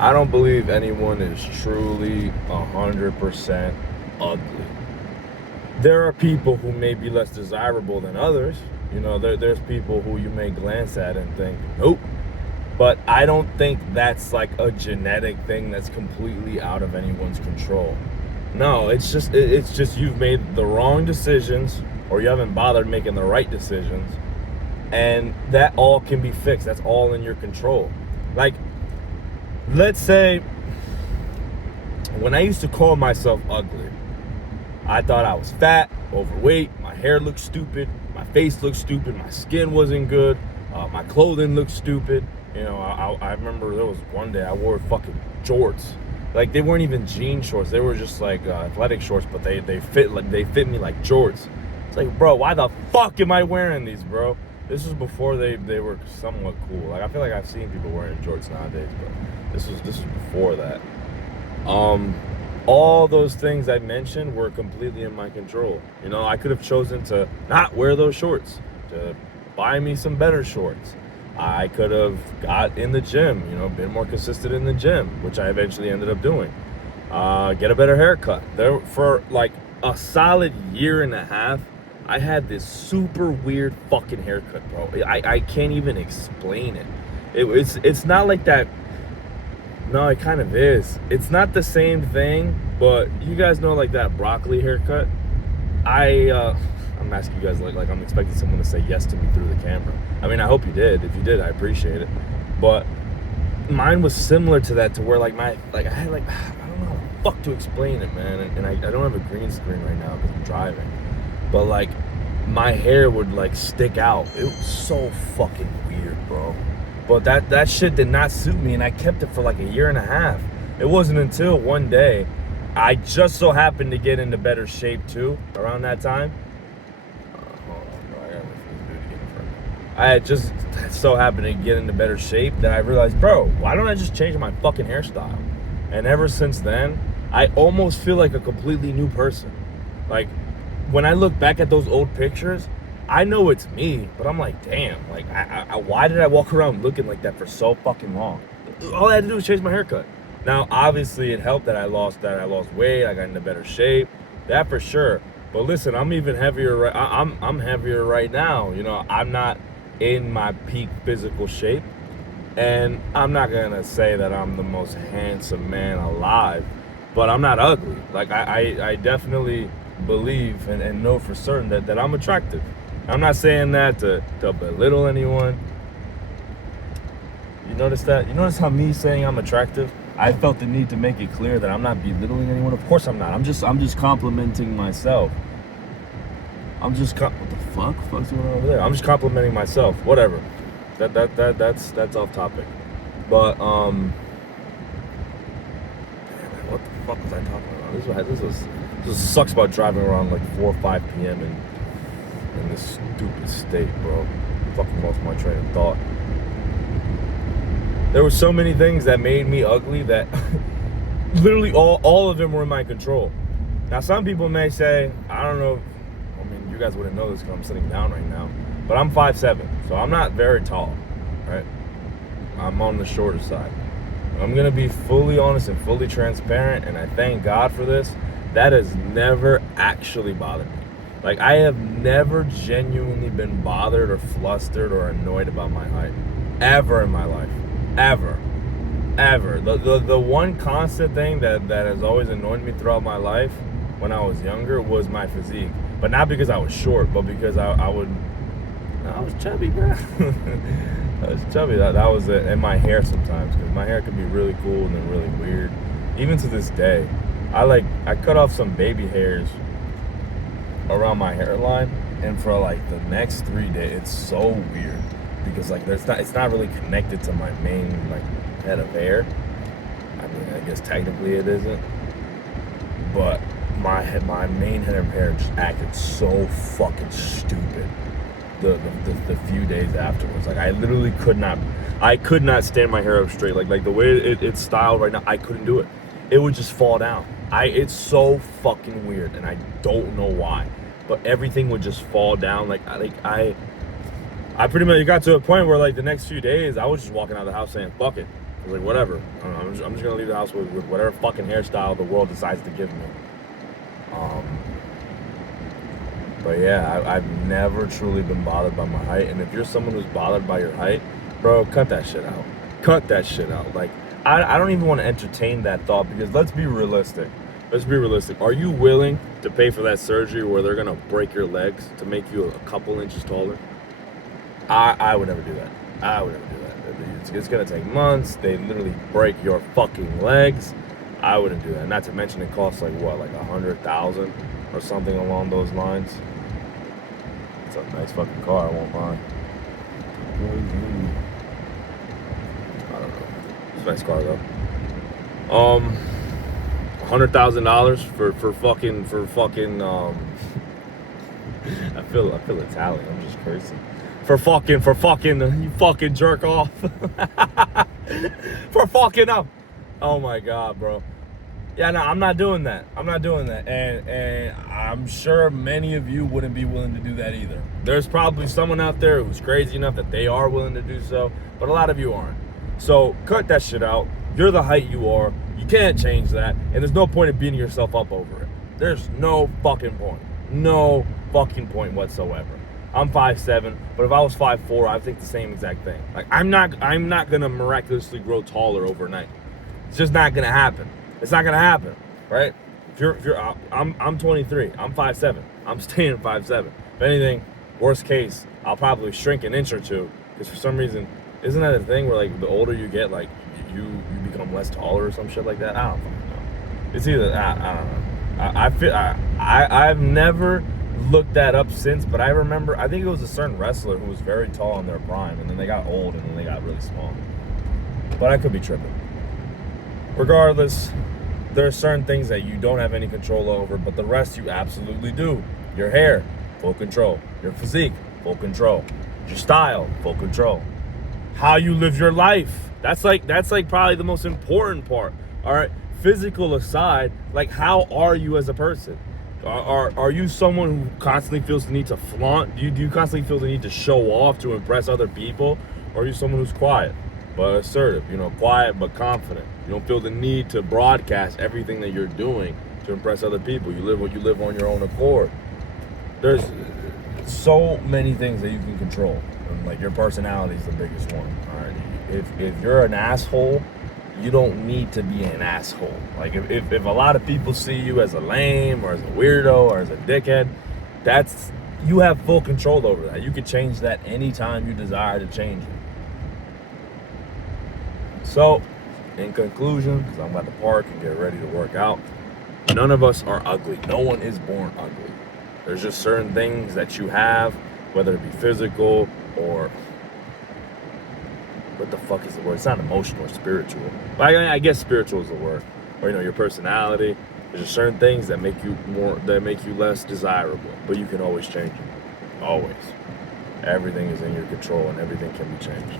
I don't believe anyone is truly 100% ugly. There are people who may be less desirable than others. You know, there's people who you may glance at and think, nope. But I don't think that's like a genetic thing that's completely out of anyone's control. No, it's just you've made the wrong decisions or you haven't bothered making the right decisions, and that all can be fixed. That's all in your control. Like, let's say when I used to call myself ugly, I thought I was fat, overweight, my hair looked stupid, my face looked stupid, my skin wasn't good, my clothing looked stupid. You know, I remember there was one day I wore fucking jorts. Like, they weren't even jean shorts, they were just like athletic shorts, but they fit me like jorts. It's like, bro, why the fuck am I wearing these, bro? This was before they were somewhat cool. Like, I feel like I've seen people wearing jorts nowadays, but this was before that. All those things I mentioned were completely in my control. You know, I could have chosen to not wear those shorts, to buy me some better shorts. I could have got in the gym, you know, been more consistent in the gym, which I eventually ended up doing. Get a better haircut. There, for like a solid year and a half, I had this super weird fucking haircut, bro. I can't even explain it. It's not like that. No, it kind of is. It's not the same thing, but you guys know, like, that broccoli haircut. I'm asking you guys like I'm expecting someone to say yes to me through the camera. I mean, I hope you did. If you did, I appreciate it. But mine was similar to that, to where like I had like, I don't know how the fuck to explain it, man. And I don't have a green screen right now because I'm driving. But like, my hair would like stick out. It was so fucking weird, bro. But that shit did not suit me, and I kept it for like a year and a half. It wasn't until one day I just so happened to get into better shape too around that time. Hold on, bro, I gotta wait for this dude to get in front of me. I had just so happened to get into better shape that I realized, bro, why don't I just change my fucking hairstyle? And ever since then, I almost feel like a completely new person. Like, when I look back at those old pictures, I know it's me, but I'm like, damn, like, why did I walk around looking like that for so fucking long? All I had to do was change my haircut. Now, obviously, it helped that I lost weight, I got into better shape, that for sure. But listen, I'm even heavier. I'm heavier right now. You know, I'm not in my peak physical shape, and I'm not gonna say that I'm the most handsome man alive, but I'm not ugly. Like, I definitely believe and know for certain that I'm attractive. I'm not saying that to belittle anyone. You notice that? You notice how me saying I'm attractive, I felt the need to make it clear that I'm not belittling anyone. Of course I'm not. I'm just complimenting myself. What the fuck? Fuck's going on over there? I'm just complimenting myself. Whatever. That's off topic. But damn, what the fuck was I talking about? This sucks about driving around like 4 or 5 p.m. in this stupid state, bro. Fucking lost my train of thought. There were so many things that made me ugly that literally all of them were in my control. Now, some people may say, I don't know, I mean, you guys wouldn't know this because I'm sitting down right now, but I'm 5'7", so I'm not very tall, right? I'm on the shorter side. I'm gonna be fully honest and fully transparent, and I thank God for this. That has never actually bothered me. Like, I have never genuinely been bothered or flustered or annoyed about my height, ever in my life. Ever. The one constant thing that has always annoyed me throughout my life when I was younger was my physique. But not because I was short, but because I was chubby, bro. I was chubby. That was it. And my hair sometimes, because my hair could be really cool and then really weird. Even to this day, I cut off some baby hairs around my hairline, and for like the next 3 days, it's so weird. Because like it's not really connected to my main like head of hair. I mean, I guess technically it isn't, but my main head of hair just acted so fucking stupid the few days afterwards. Like, I literally could not stand my hair up straight. Like the way it's styled right now, I couldn't do it. It would just fall down. It's so fucking weird, and I don't know why, but everything would just fall down. I pretty much got to a point where like the next few days I was just walking out of the house saying fuck it. I was like, whatever. I'm just gonna leave the house with whatever fucking hairstyle the world decides to give me. But yeah, I've never truly been bothered by my height. And if you're someone who's bothered by your height, bro, cut that shit out. Cut that shit out. Like, I don't even want to entertain that thought, because let's be realistic. Let's be realistic. Are you willing to pay for that surgery where they're gonna break your legs to make you a couple inches taller? I would never do that. I would never do that. It's gonna take months. They literally break your fucking legs. I wouldn't do that. Not to mention it costs like what, like 100,000 or something along those lines. It's a nice fucking car, I won't lie. I don't know. It's a nice car though. $100,000 for fucking I feel Italian. I'm just crazy. For fucking you fucking jerk off. For fucking up. Oh my god, bro. Yeah, no, I'm not doing that. I'm not doing that. And I'm sure many of you wouldn't be willing to do that either. There's probably someone out there who's crazy enough that they are willing to do so, but a lot of you aren't. So cut that shit out. You're the height you are. You can't change that. And there's no point in beating yourself up over it. There's no fucking point. No fucking point whatsoever. I'm 5'7", but if I was 5'4", I think the same exact thing. Like, I'm not gonna miraculously grow taller overnight. It's just not gonna happen. It's not gonna happen, right? I'm 23. I'm 5'7". I'm staying 5'7". If anything, worst case, I'll probably shrink an inch or two, because for some reason, isn't that a thing where like the older you get, like you become less taller or some shit like that? I don't fucking know. It's either I don't know. I've never looked that up since, but I remember, I think it was a certain wrestler who was very tall in their prime, and then they got old, and then they got really small. But I could be tripping. Regardless, there are certain things that you don't have any control over, but the rest you absolutely do. Your hair, full control. Your physique, full control. Your style, full control. How you live your life. That's like probably the most important part. All right, physical aside, like, how are you as a person? Are you someone who constantly feels the need to flaunt? Do you constantly feel the need to show off to impress other people? Or are you someone who's quiet but assertive? You know, quiet but confident. You don't feel the need to broadcast everything that you're doing to impress other people. You live on your own accord. There's so many things that you can control. And like, your personality is the biggest one. All right. If you're an asshole, you don't need to be an asshole. Like, if a lot of people see you as a lame or as a weirdo or as a dickhead, you have full control over that. You can change that anytime you desire to change it. So, in conclusion, because I'm about to park and get ready to work out, none of us are ugly. No one is born ugly. There's just certain things that you have, whether it be physical or, what the fuck is the word? It's not emotional or spiritual. But I guess spiritual is the word. Or, your personality. There's just certain things that make you less desirable. But you can always change it. Always. Everything is in your control and everything can be changed.